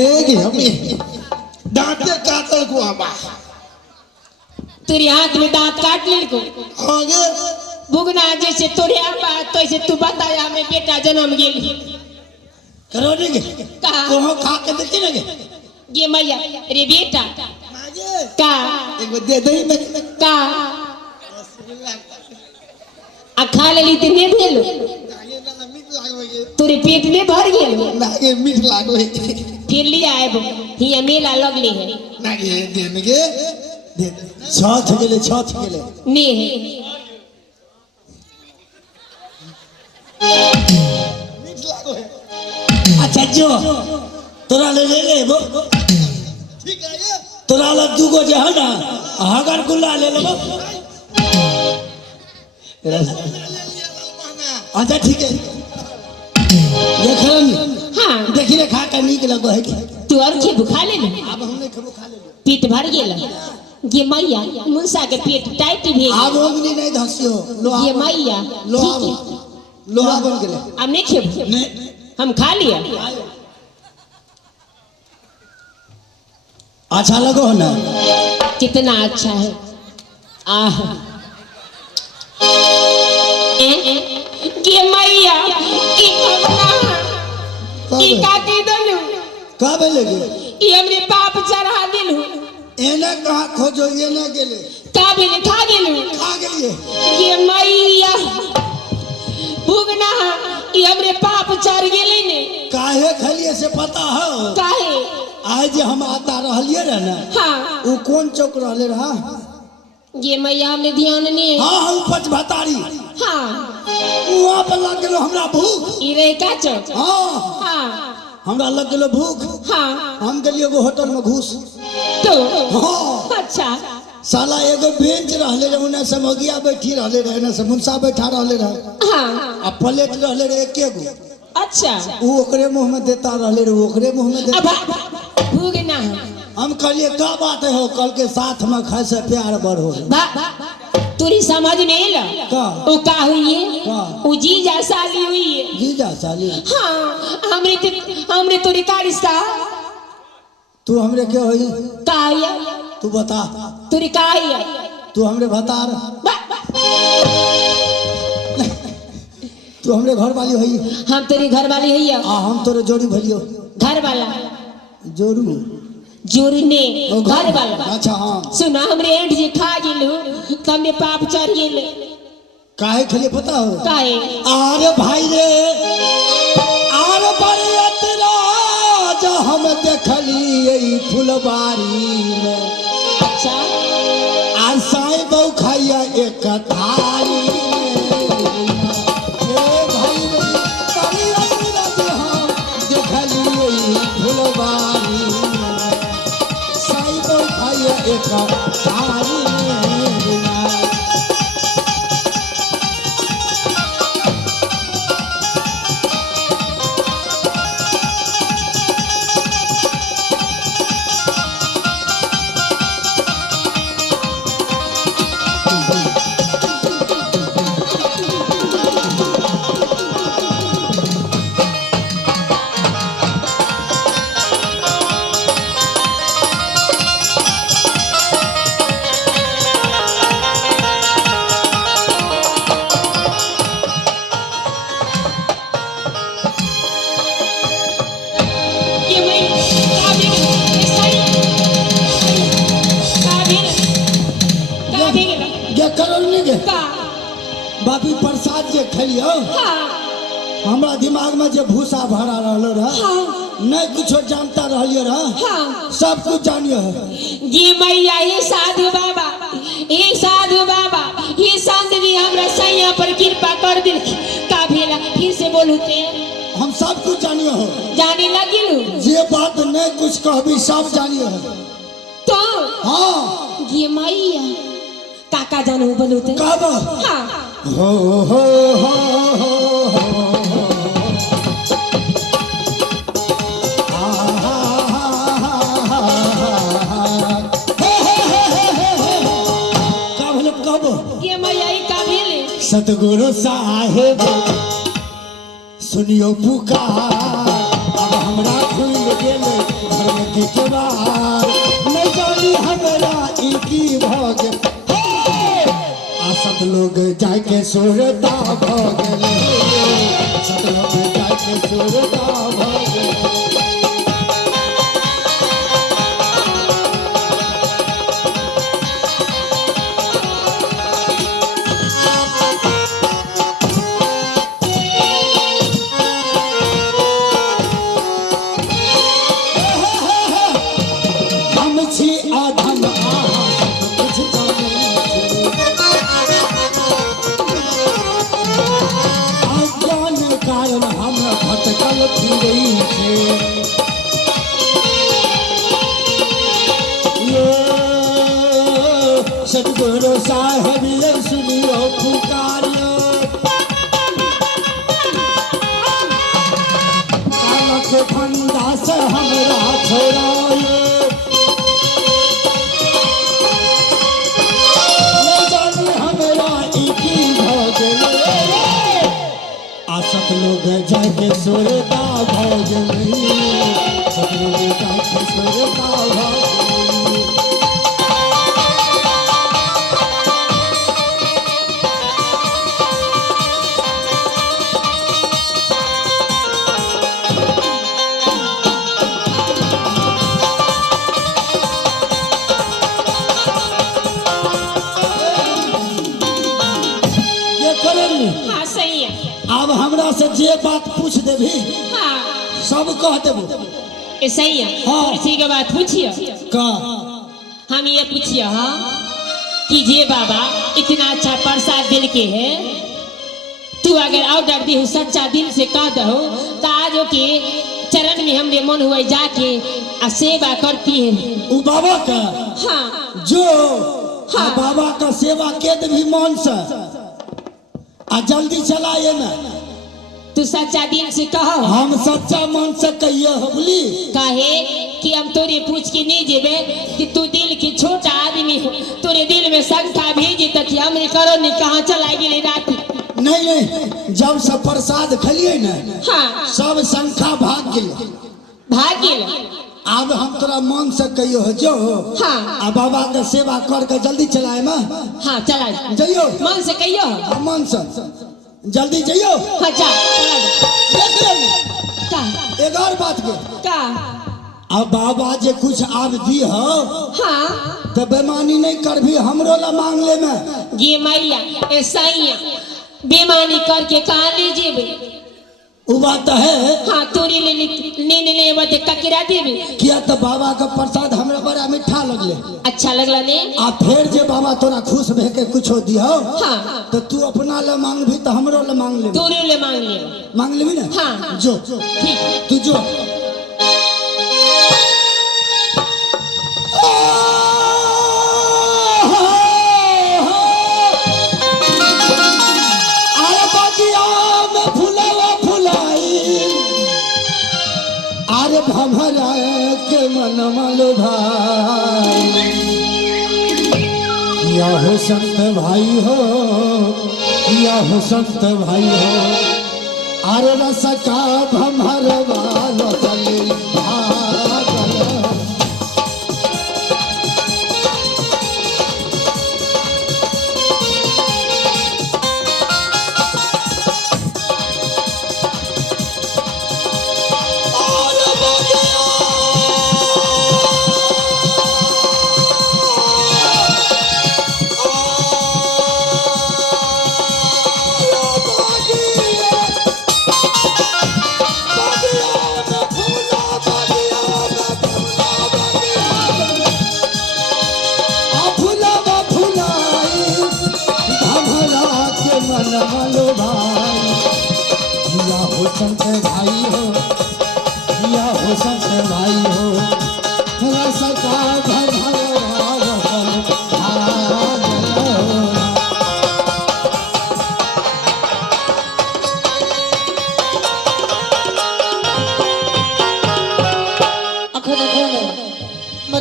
एक हमें दांते काटल को आबा तेरे हाथ में दांत काट ले को आगे भुगना जैसे तोरे आबा तो ऐसे तू बताया हमें बेटा जन्म गेली करो रे का को खा के देखी लगे ये मैया रे बेटा आगे का एक दे दही में का आ खा लेली त ने भेल आगे ना मीठ लागवे तोरे पेट में भर गेल लागे मीठ लागवे फिर लिया आएब हिया मेला लगले है लागे देन के दे छठ गेले ने मीठ लागवे अच्छा जो तोरा ले बो ठीक है ये तोरा ला दुगो जे है ना हगर गुल्ला ले लेबो अच्छा ठीक है देखन हां देखी रे खा के नीक लगो है तू और के बुखा ले अब हमने खबो खा ले पेट भर गेल ये मैया मुंसा के पेट टाइट भेल अब हमनी नहीं धसियो लोहा ये मैया लोहा बन गेले अब नहीं खेब नहीं हम खा लिया अच्छा लगो ना कितना अच्छा है आह ये मैया की अपना की काटी दलू कब लगे ये हमरे पाप चढ़ा दिलू एने कहां खोजो ये ना गेले का बिल खा गेलू खा गेलिए ये मैया भुगना ये हमरे पाप चढ़ गेले ने काहे खलिए से पता हो काहे आज हम आता रहलिए रे ना हां वो कौन चौक रहले रहा ये मैया हमने ध्यान नहीं हां हम पच भतारी हां वहां पर लग गेलो हमरा भूख ई रे का चौक हां हां हमरा लग गेलो भूख हां हम गेलियो एगो होटल में घुस तो हां अच्छा साला एगो बेंच रहले रे उन्ने से मगिया बैठी रहले रे ना से मुंसा बैठा रहले रे हां आ प्लेट रहले रे एके गो अच्छा वो ओकरे मुंह में देता रहले रे ओकरे मुंह में देता अब भूगना हम कहलिए का बात है हो कल के साथ में खाए से प्यार बढ़ हो तुरी समझ नहीं ला का वो का हुई है का वो जीजा साली हुई है जीजा साली हाँ हमरे तुरी का रिश्ता तू हमरे क्या होई का है तू बता तुरी का है तू हमरे भतार तू हमरे घर वाली होई हम तेरी घर वाली है आ हम तोरे जोड़ी भलियो घर वाला जोरू जोड़ने घर वाला अच्छा हां सुना हमरे एंड जे खा गेलू तमने पाप चढ़ गेल काहे खले पता हो काहे अरे भाई रे आरे बरियत राज हम देखली ई फुलबारी में अच्छा आ साईं बहु खाइया एक थाली ए भाई रे बरियत राज हम देखली ई फुलबारी में साईं बहु खाइया एक थाली बाबी प्रसाद जे खलियो हमरा दिमाग में जे भूसा भरा रहलो रहा नहीं कुछ जानता रहलियो रहा सब कुछ जानियो ये मैया ये साधु बाबा ये संत जी हमरा सैया पर कृपा कर दिल का भेला फिर से बोलू ते हम सब कुछ जानियो हो जाने लगिलू जे बात नहीं कुछ कहबी सब जानियो हो तो हां ये मैया काका जानू बोलू ते कब हां हो हो हो सतगुरु साहेब सुनियो पुकार अब हमरा खुल गेल धर्म की केवार न जानी हमरा इनकी भोग आ सब लोग जाके सुरता भोग सब लोग जाके सुरता भोग सतगुरु साहब ये सुनियो पुकारियो कालक फंदा से हमरा छोड़ायो न जानी हमरा इकी भोगले आ सब लोग जाके सुरता भोगले सब लोग जाके सुरता भोगले हाँ सही है। अब हमरा से जे बात पूछ देभी हाँ सब कह देबो ये सही है। हाँ। कुर्सी के बात पूछिए का हम ये पूछिए हाँ कि जे बाबा इतना अच्छा प्रसाद दिल के है तू अगर ऑर्डर दी हो सच्चा दिल से कह दो तो आज के चरण में हमरे मन हुए जाके आ सेवा करती है उ बाबा का हाँ जो हाँ। बाबा का सेवा के देभी मन से आ जल्दी चलाए ना तू सच्चा दिल से कहो हम सच्चा मन से कहिए होबली काहे कि हम तोरे पूछ के नहीं जेबे कि तू दिल के छोटा आदमी हो तोरे दिल में शंका भेजी तक कि हमरे करो नहीं कहाँ चला गेले रात नहीं नहीं जब सब प्रसाद खलिए ना हाँ सब शंखा भाग गेल भाग गेल अब हम तोरा मन से कहियो हो जो हाँ आ बाबा के सेवा कर के जल्दी चलाए ना हाँ चला जइयो मन से कहियो मन से जल्दी जइयो हाँ जा चला देख ले का एक और बात के का अब बाबा जे कुछ आप दी हो हाँ तो बेमानी नहीं करभी हमरो ला मांग ले में ये मैया ए सैया बेमानी करके कहाँ ले जेबे वो बात है हाँ तोरी ले बते ककरा देबे किया तो बाबा का प्रसाद हमरा बड़ा मीठा लगले अच्छा लगला ने आ फिर जे बाबा तोरा खुश भे के कुछो दियो हाँ तो तू अपना ले मांग भी तो हमरो ले मांग ले तोरे ले मांग ले मांग लेबी ना हाँ जो ठीक तू जो आरे बगिया में फुलवा फुलाई आरे भमरा के मन मलो भाई किया हो संत भाई हो किया हो संत भाई हो आरे रसका भमरवा चले भागल मलो भाई किया हो संत भाई हो किया हो संत भाई हो